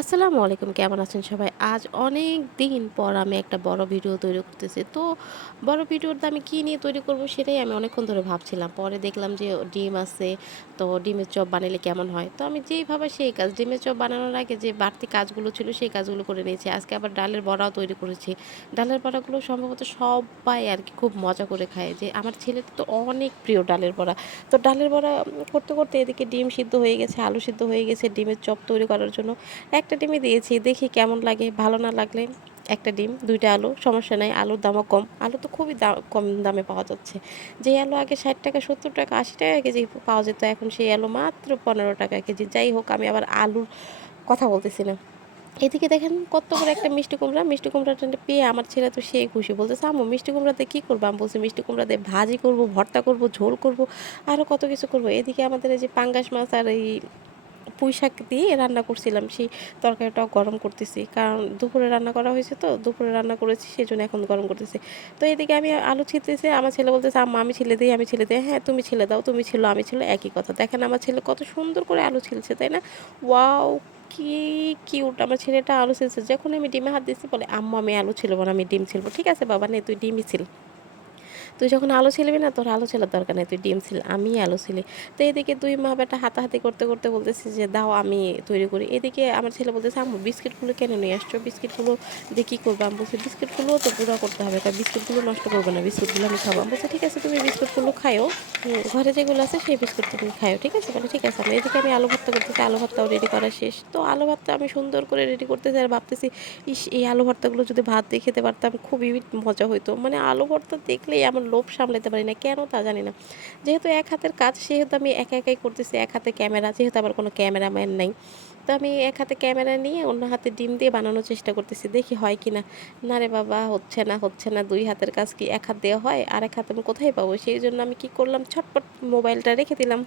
আসসালামু আলাইকুম, কেমন আছেন সবাই? আজ অনেক দিন পর আমি একটা বড় ভিডিও তৈরি করতেছি। তো বড় ভিডিওটা আমি কী নিয়ে তৈরি করব সেটাই আমি অনেকক্ষণ ধরে ভাবছিলাম। পরে দেখলাম যে ডিম আছে, তো ডিমের চপ বানালে কেমন হয়? তো আমি যেইভাবে সেই কাজ, ডিমের চপ বানানোর আগে যে বাড়তি কাজগুলো ছিল সেই কাজগুলো করে নিয়েছি। আজকে আবার ডালের বড়াও তৈরি করেছি। ডালের বড়াগুলো সম্ভবত সবাই আর কি খুব মজা করে খায়। যে আমার ছেলের তো অনেক প্রিয় ডালের বড়া। তো ডালের বড়া করতে করতে এদিকে ডিম সিদ্ধ হয়ে গেছে, আলু সিদ্ধ হয়ে গেছে ডিমের চপ তৈরি করার জন্য। একটা ডিমই দিয়েছি, দেখি কেমন লাগে, ভালো না লাগলে একটা ডিম, দুইটা আলু, সমস্যা নাই, আলুর দামও কম। আলু তো খুবই দাম কম দামে পাওয়া যাচ্ছে। যে আলু আগে ষাট টাকা, সত্তর টাকা, আশি টাকা কেজি পাওয়া যেত, এখন সেই আলু মাত্র পনেরো টাকা কেজি। যাই হোক, আমি আবার আলুর কথা বলতেছি না এদিকে দেখেন কত করে একটা মিষ্টি কুমড়া, মিষ্টি কুমড়াটা পেয়ে আমার ছেলে তো সেই খুশি। বলতেছে, আম্মু, মিষ্টি কুমড়াতে কী করব? আমি বলছি, মিষ্টি কুমড়াতে ভাজি করব, ভর্তা করব, ঝোল করব আরও কত কিছু করব। এদিকে আমাদের এই যে পাঙ্গাস মাছ আর এই পুঁই শাক দিয়ে রান্না করছিলাম, সেই তরকারিটাও গরম করতেছি। কারণ দুপুরে রান্না করা হয়েছে তো, দুপুরে রান্না করেছি সেই জন্য এখন গরম করতেছি। তো এদিকে আমি আলু ছিটতেছি, আমার ছেলে বলতেছে, আম্মা, আমি ছেলে দিই, আমি ছেলে দিই। হ্যাঁ তুমি ছেলে দাও, তুমি ছিল আমি ছিল, একই কথা। দেখেন আমার ছেলে কত সুন্দর করে আলু ছিলছে, তাই না? ওয়াও, কি কিউট! আমার ছেলেটা আলু ছিলছে যখন আমি ডিমে হাত দিচ্ছি বলে, আম্মা, আমি আলু ছিলবো না, আমি ডিম ছিলবো। ঠিক আছে বাবা, নে, তুই ডিমই ছিল। তুই যখন আলো ছিলবি না, তোর আলো ছেলার দরকার নেই, তুই ডিম ছিল আমি আলো ছিলি। তো এদিকে দুই মা বেটা হাতাহাতি করতে করতে বলতেছি যে, দাও, আমি তৈরি করি। এদিকে আমার ছেলে বলতেছে, আম্মু, বিস্কিটগুলো কেন নিয়ে আসছো? বিস্কিটগুলো দিয়ে কী করব? আমি বলছি, বিস্কিটগুলোও তো গুঁড়া করতে হবে তাই বিস্কিটগুলো নষ্ট করব না, বিস্কুটগুলো আমি খাব। আমি বলছি, ঠিক আছে, তুমি বিস্কুটগুলো খাও ঘরে যেগুলো আছে, সেই বিস্কুট তুমি খাও ঠিক আছে? বলে, ঠিক আছে। আমি এদিকে আমি আলু ভর্তা করতেছি, আলু ভর্তাও রেডি করা শেষ। তো আলু ভর্তা আমি সুন্দর করে রেডি করতেছি আর ভাবতেছি, ইস, এই আলু ভর্তাগুলো যদি ভাত দিয়ে খেতে পারতাম, খুবই মজা হইতো। মানে আলু ভর্তা দেখলেই আমার লোভ সামলাতে পারি না। কেন তা জানি না। যেহেতু এক হাতের কাজ, সেহেতু আমি একা একাই করতেছি, এক হাতে ক্যামেরা, যেহেতু আমার কোনো ক্যামেরাম্যান নাই। তো আমি এক হাতে ক্যামেরা নিয়ে অন্য হাতে ডিম দিয়ে বানানোর চেষ্টা করতেছি, দেখি হয় কি না না রে বাবা, হচ্ছে না হচ্ছে না, দুই হাতের কাজ কি এক হাত দেওয়া হয়? আর এক হাতে আমি কোথায় পাবো? সেই জন্য আমি কি করলাম? ছটপট মোবাইলটা রেখে দিলাম।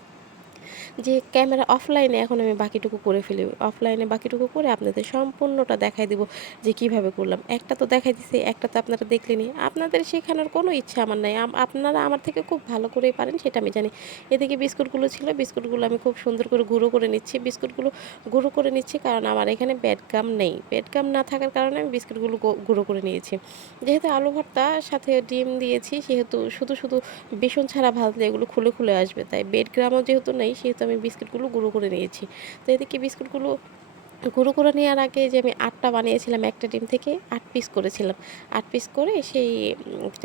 যে ক্যামেরা অফলাইনে এখন আমি বাকিটুকু করে ফেলি, অফলাইনে বাকিটুকু করে আপনাদের সম্পূর্ণটা দেখাই দিব যে কীভাবে করলাম। একটা তো দেখাই দিছে, একটা তো আপনারা দেখলেনি আপনাদের শেখানোর কোনো ইচ্ছা আমার নাই। আপনারা আমার থেকে খুব ভালো করেই পারেন, সেটা আমি জানি। এদিকে বিস্কুটগুলো ছিল, বিস্কুটগুলো আমি খুব সুন্দর করে গুঁড়ো করে নিচ্ছি। বিস্কুটগুলো গুঁড়ো করে নিচ্ছি কারণ আমার এখানে ব্যাডগাম নেই। ব্যাডগাম না থাকার কারণে আমি বিস্কুটগুলো গুঁড়ো করে নিয়েছি। যেহেতু আলু ভর্তা, সাথে ডিম দিয়েছি, সেহেতু শুধু শুধু বেসন ছাড়া ভাজলে এগুলো খুলে খুলে আসবে। তাই বেডগ্রামও যেহেতু নেই সেহেতু আমি বিস্কুটগুলো গুঁড়ো করে নিয়েছি। তো এদিকে বিস্কুটগুলো গুঁড়ো করে নেওয়ার আগে যে আমি আটটা বানিয়েছিলাম, একটা ডিম থেকে আট পিস করেছিলাম। আট পিস করে সেই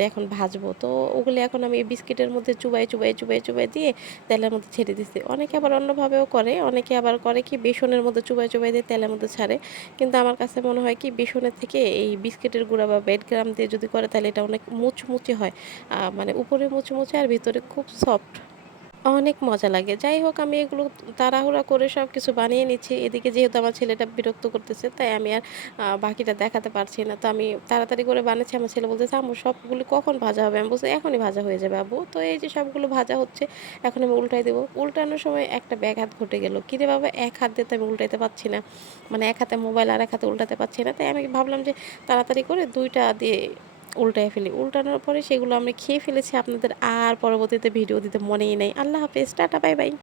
এখন ভাজবো। তো ওগুলো এখন আমি বিস্কিটের মধ্যে চুবাই চুবাই চুবাই চুবাই দিয়ে তেলের মধ্যে ছেড়ে দিচ্ছি অনেকে আবার অন্যভাবেও করে, অনেকে আবার করে কি বেসনের মধ্যে চুবাই চুবাই দিয়ে তেলের মধ্যে ছাড়ে। কিন্তু আমার কাছে মনে হয় কি বেসনের থেকে এই বিস্কিটের গুঁড়া বা বেড গ্রাম দিয়ে যদি করে তাহলে এটা অনেক মুচমুচে হয়। মানে উপরে মুচমুচে আর ভিতরে খুব সফট অনেক মজা লাগে। যাই হোক, আমি এগুলো তাড়াহুড়া করে সব কিছু বানিয়ে নিচ্ছি। এদিকে যেহেতু আমার ছেলেটা বিরক্ত করতেছে, তাই আমি আর বাকিটা দেখাতে পারছি না। তো আমি তাড়াতাড়ি করে বানাচ্ছি। আমার ছেলে বলতেছে, আম্মু, সবগুলো কখন ভাজা হবে? আমি বলছি, এখনই ভাজা হয়ে যাবে আবু তো এই যে সবগুলো ভাজা হচ্ছে, এখন আমি উল্টাই দেবো। উল্টানোর সময় একটা ব্যাগ হাত ঘটে গেলো। কিরে বাবা, এক হাত দিয়ে তো আমি উল্টাইতে পারছি না। মানে এক হাতে মোবাইল আর এক হাতে উল্টাতে পারছি না। তাই আমি ভাবলাম যে তাড়াতাড়ি করে দুইটা দিয়ে উল্টায় ফেলি। উল্টানোর পরে সেগুলো আমি খেয়ে ফেলেছি। আপনাদের আর পরবর্তীতে ভিডিও দিতে মনেই নেই। আল্লাহ হাফেজ। Tata, bye bye.